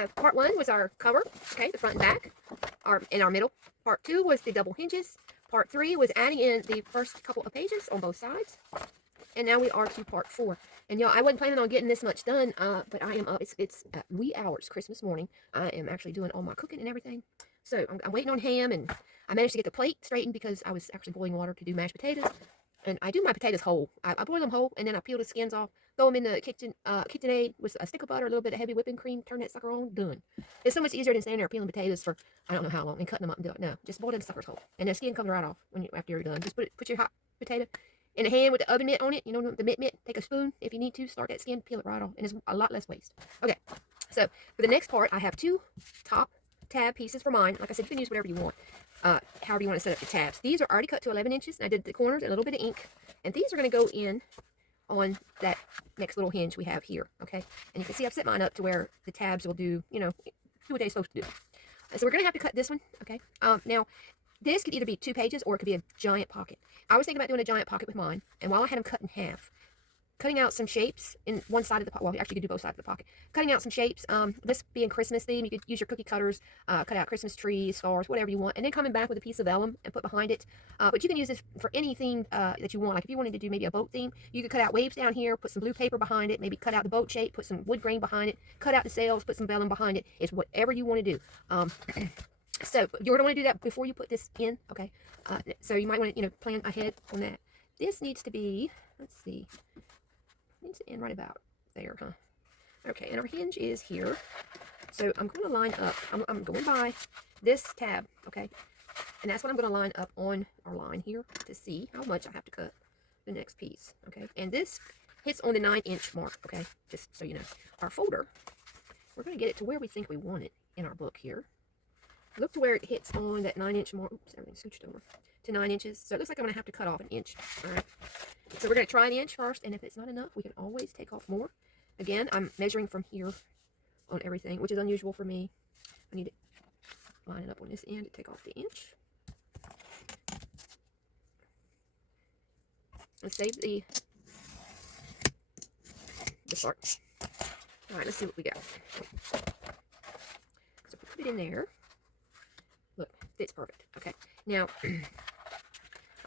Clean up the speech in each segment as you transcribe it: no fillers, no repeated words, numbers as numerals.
have part 1 was our cover, okay, the front and back, in our middle. Part 2 was the double hinges. Part 3 was adding in the first couple of pages on both sides. And now we are to part 4. And y'all, I wasn't planning on getting this much done, but I am up. It's wee hours, Christmas morning. I am actually doing all my cooking and everything. So I'm waiting on ham, and I managed to get the plate straightened because I was actually boiling water to do mashed potatoes. And I do my potatoes whole. I boil them whole, and then I peel the skins off, throw them in the KitchenAid with a stick of butter, a little bit of heavy whipping cream, turn that sucker on, done. It's so much easier than standing there peeling potatoes for I don't know how long and cutting them up and do it. No, just boil them suckers whole, and the skin comes right off after you're done. Just put your hot potato in a hand with the oven mitt on it, you know, the mitt, take a spoon if you need to, start that skin, peel it right off, and it's a lot less waste. Okay, so for the next part, I have 2 top tab pieces for mine. Like I said, you can use whatever you want, however you want to set up your tabs. These are already cut to 11 inches, and I did the corners and a little bit of ink, and these are going to go in on that next little hinge we have here, okay? And you can see I've set mine up to where the tabs will do, you know, do what they're supposed to do. So we're going to have to cut this one, okay? Now, this could either be 2 pages or it could be a giant pocket. I was thinking about doing a giant pocket with mine, and while I had them cut in half, cutting out some shapes in one side of the pocket. Well, actually, you could do both sides of the pocket. Cutting out some shapes. This being Christmas theme, you could use your cookie cutters, cut out Christmas trees, stars, whatever you want, and then coming back with a piece of vellum and put behind it. But you can use this for any theme that you want. Like if you wanted to do maybe a boat theme, you could cut out waves down here, put some blue paper behind it, maybe cut out the boat shape, put some wood grain behind it, cut out the sails, put some vellum behind it. It's whatever you want to do. So you're going to want to do that before you put this in, okay? So you might want to, you know, plan ahead on that. This needs to be, let's see, needs to end right about there, huh? Okay, and our hinge is here. So I'm going to line up, I'm going by this tab, okay? And that's what I'm going to line up on our line here to see how much I have to cut the next piece, okay? And this hits on the 9-inch mark, okay? Just so you know. Our folder, we're going to get it to where we think we want it in our book here. Look to where it hits on that 9-inch mark. Oops, everything's scooched over to 9 inches. So it looks like I'm going to have to cut off an inch. All right. So we're going to try an inch first, and if it's not enough, we can always take off more. Again, I'm measuring from here on everything, which is unusual for me. I need to line it up on this end to take off the inch. Let's save the part. All right, let's see what we got. So put it in there. Look, fits perfect. Okay, now I'm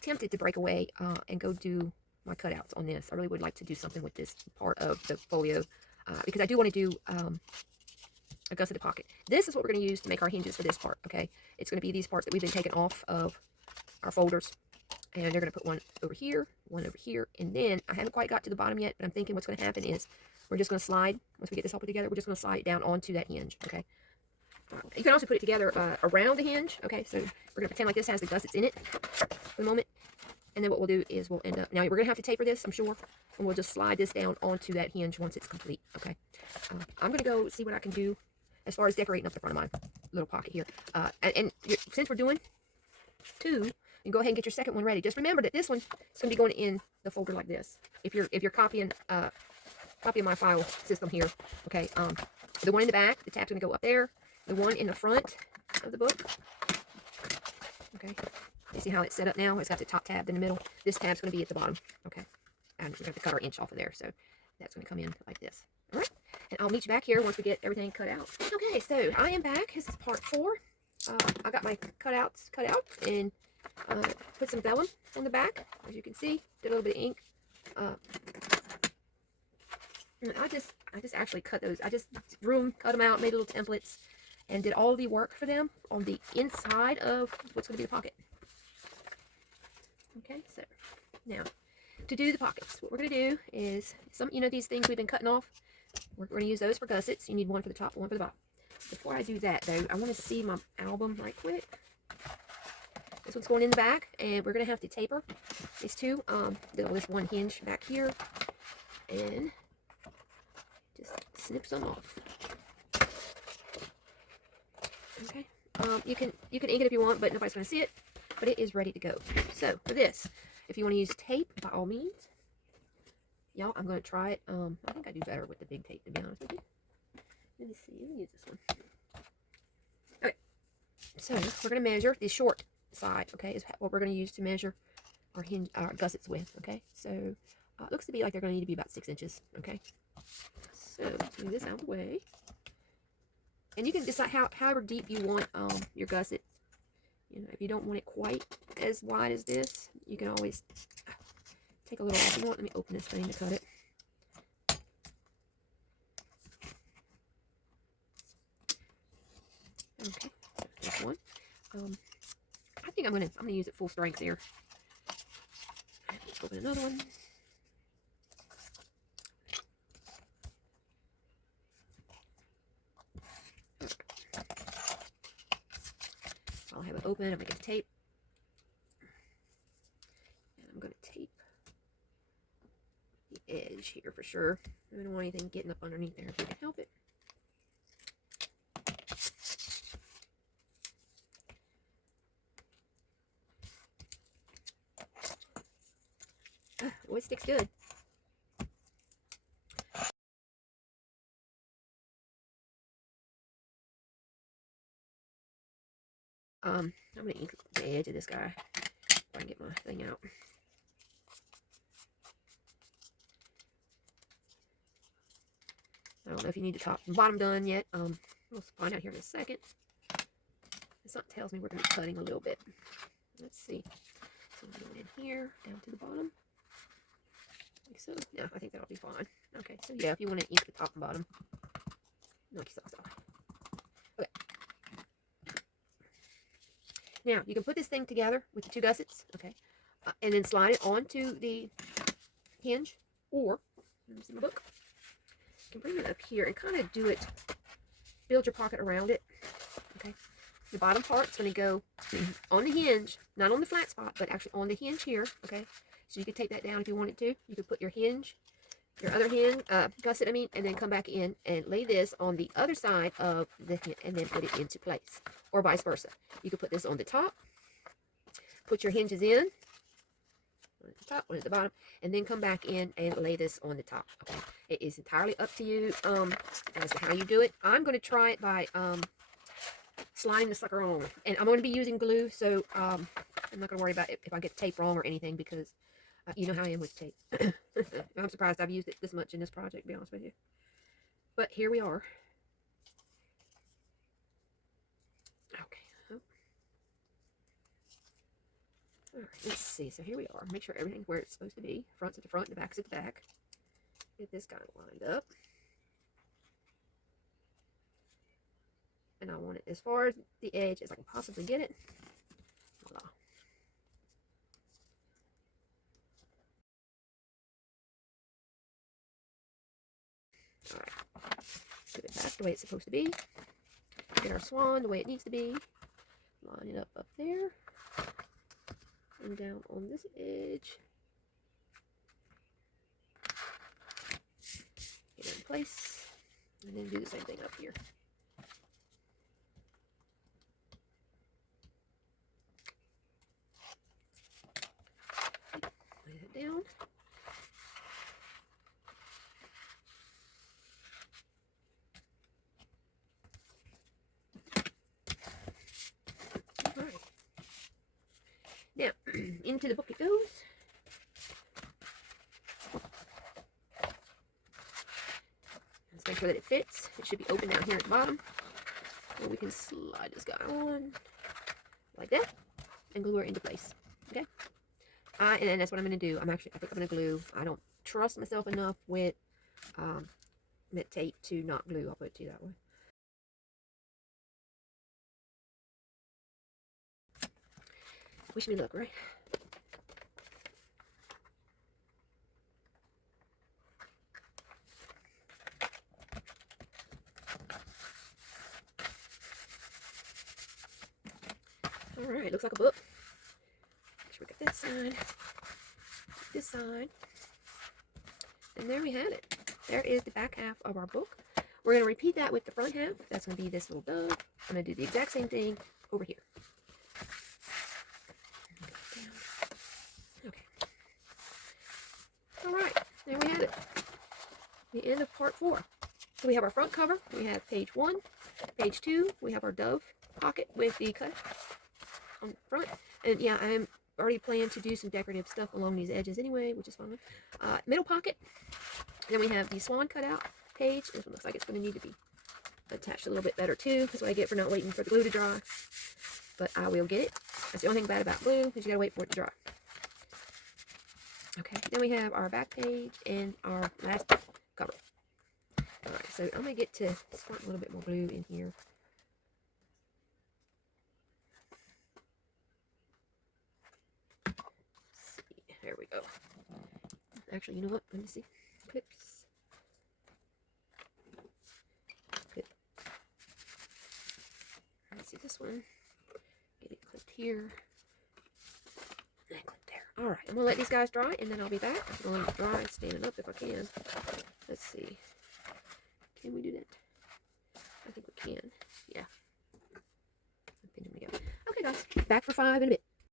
tempted to break away and go do my cutouts on this. I really would like to do something with this part of the folio because I do want to do a gusseted pocket. This is what we're going to use to make our hinges for this part, okay? It's going to be these parts that we've been taking off of our folders. And they're going to put one over here, and then I haven't quite got to the bottom yet, but I'm thinking what's going to happen is we're just going to slide, once we get this all put together, we're just going to slide it down onto that hinge, okay? You can also put it together around the hinge, okay? So we're going to pretend like this has the gussets in it for the moment. And then what we'll do is we'll end up, now we're going to have to taper this, I'm sure, and we'll just slide this down onto that hinge once it's complete, okay? I'm going to go see what I can do as far as decorating up the front of my little pocket here. And since we're doing 2, you can go ahead and get your second one ready. Just remember that this one is going to be going in the folder like this. If you're copying my file system here, okay? The one in the back, the tab's going to go up there. The one in the front of the book, okay? You see how it's set up now? It's got the top tab in the middle. This tab's going to be at the bottom, okay? And we're going to cut our inch off of there, so that's going to come in like this. All right, and I'll meet you back here once we get everything cut out. Okay, so I am back. This is part 4. I got my cutouts cut out and put some vellum on the back, as you can see. Did a little bit of ink. And I just actually cut those. I just drew them, cut them out, made little templates, and did all the work for them on the inside of what's going to be the pocket. Okay, so now to do the pockets, what we're going to do is these things we've been cutting off. We're going to use those for gussets. You need one for the top, one for the bottom. Before I do that, though, I want to see my album right quick. This one's going in the back, and we're going to have to taper these 2. This one hinge back here, and just snip some off. Okay. You can ink it if you want, but nobody's going to see it. But it is ready to go. So for this, if you want to use tape, by all means, y'all, I'm going to try it. I think I do better with the big tape, to be honest with you. Let me see. Let me use this one. Okay. So we're going to measure the short side. Okay, is what we're going to use to measure our gussets with. Okay. So it looks to be like they're going to need to be about 6 inches. Okay. So let's move this out of the way. And you can decide however deep you want your gusset. You know, if you don't want it quite as wide as this, you can always take a little off. You know what? Let me open this thing to cut it. Okay, that's one. I think I'm gonna use it full strength here. Let's open another one. I'll have it open. I'm gonna tape, and I'm gonna tape the edge here for sure. I don't want anything getting up underneath there if you can help it. Always sticks good. I'm gonna ink the edge of this guy if I can get my thing out. I don't know if you need the top and bottom done yet. We'll find out here in a second. This tells me we're gonna be cutting a little bit. Let's see. So I'm going in here, down to the bottom. Like so. Yeah, I think that'll be fine. Okay, so yeah, if you want to ink the top and bottom, knock yourself off. Okay. Now, you can put this thing together with the two gussets, okay, and then slide it onto the hinge, or, let me see my book, you can bring it up here and kind of do it, build your pocket around it, okay. The bottom part's going to go on the hinge, not on the flat spot, but actually on the hinge here, okay. So you could take that down if you wanted to. You could put your hinge, your other hinge, gusset, and then come back in and lay this on the other side of the hinge and then put it into place, or vice versa. You could put this on the top, put your hinges in, one at the top, one at the bottom, and then come back in and lay this on the top, okay. It is entirely up to you as to how you do it. I'm going to try it by sliding the sucker on, and I'm going to be using glue, so I'm not going to worry about it if I get tape wrong or anything, because you know how I am with tape. I'm surprised I've used it this much in this project, to be honest with you. But here we are. Okay. Oh. All right, let's see. So here we are. Make sure everything's where it's supposed to be. Front's at the front, the back's at the back. Get this guy lined up. And I want it as far as the edge as I can possibly get it. Voila. Alright. Put it back the way it's supposed to be. Get our swan the way it needs to be. Line it up there. And down on this edge. Get it in place. And then do the same thing up here. Lay it down. Alright. Now, into the book it goes. Let's make sure that it fits. It should be open down here at the bottom. And we can slide this guy on like that and glue her into place. Okay? And then that's what I'm going to do. I think I'm going to glue. I don't trust myself enough with tape to not glue. I'll put it to you that way. Wish me luck, right? Alright, looks like a book. Make sure we got this side. And there we have it. There is the back half of our book. We're going to repeat that with the front half. That's going to be this little dove. I'm going to do the exact same thing over here. Okay. Alright, there we have it. The end of part 4. So we have our front cover. We have page 1. Page 2, we have our dove pocket with the cut on the front. And yeah, I'm already planning to do some decorative stuff along these edges anyway, which is fun. Middle pocket. Then we have the swan cutout page. This one looks like it's going to need to be attached a little bit better too. That's what I get for not waiting for the glue to dry. But I will get it. That's the only thing bad about glue, is you gotta wait for it to dry. Okay, then we have our back page and our last cover. Alright, so I'm gonna get to squirt a little bit more glue in here. Let's see, there we go. Actually, you know what? Let me see. Clips. Clip. Let's see this one. Get it clipped here. And clipped there. Alright, I'm gonna let these guys dry and then I'll be back. I'm gonna let them dry standing up if I can. Let's see. Can we do that? I think we can. Yeah. Pin them together. Okay, guys. Back for 5 in a bit.